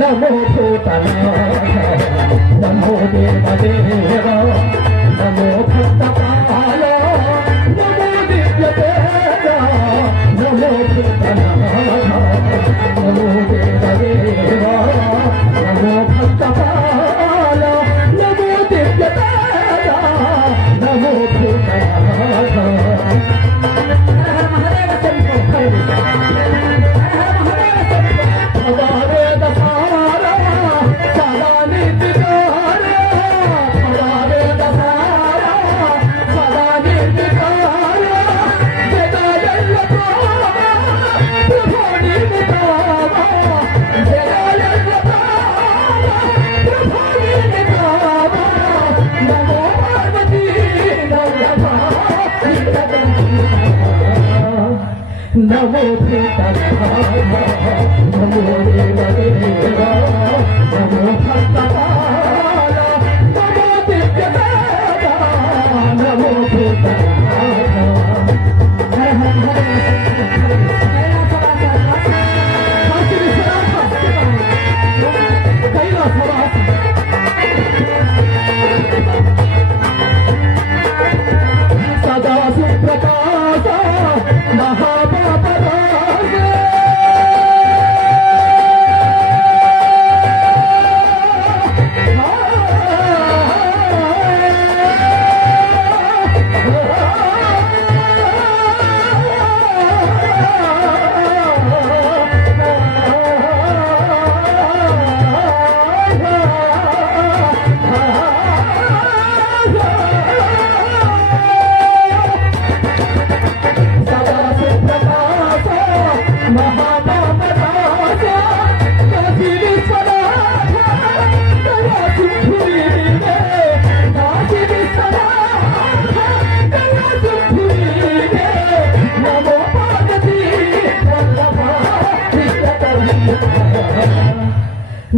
నమో భూతన నమో దేవదేవ నమో నమో నమో నమో నమో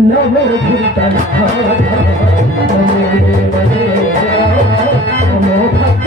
নব ভূতান নমো ভক্ত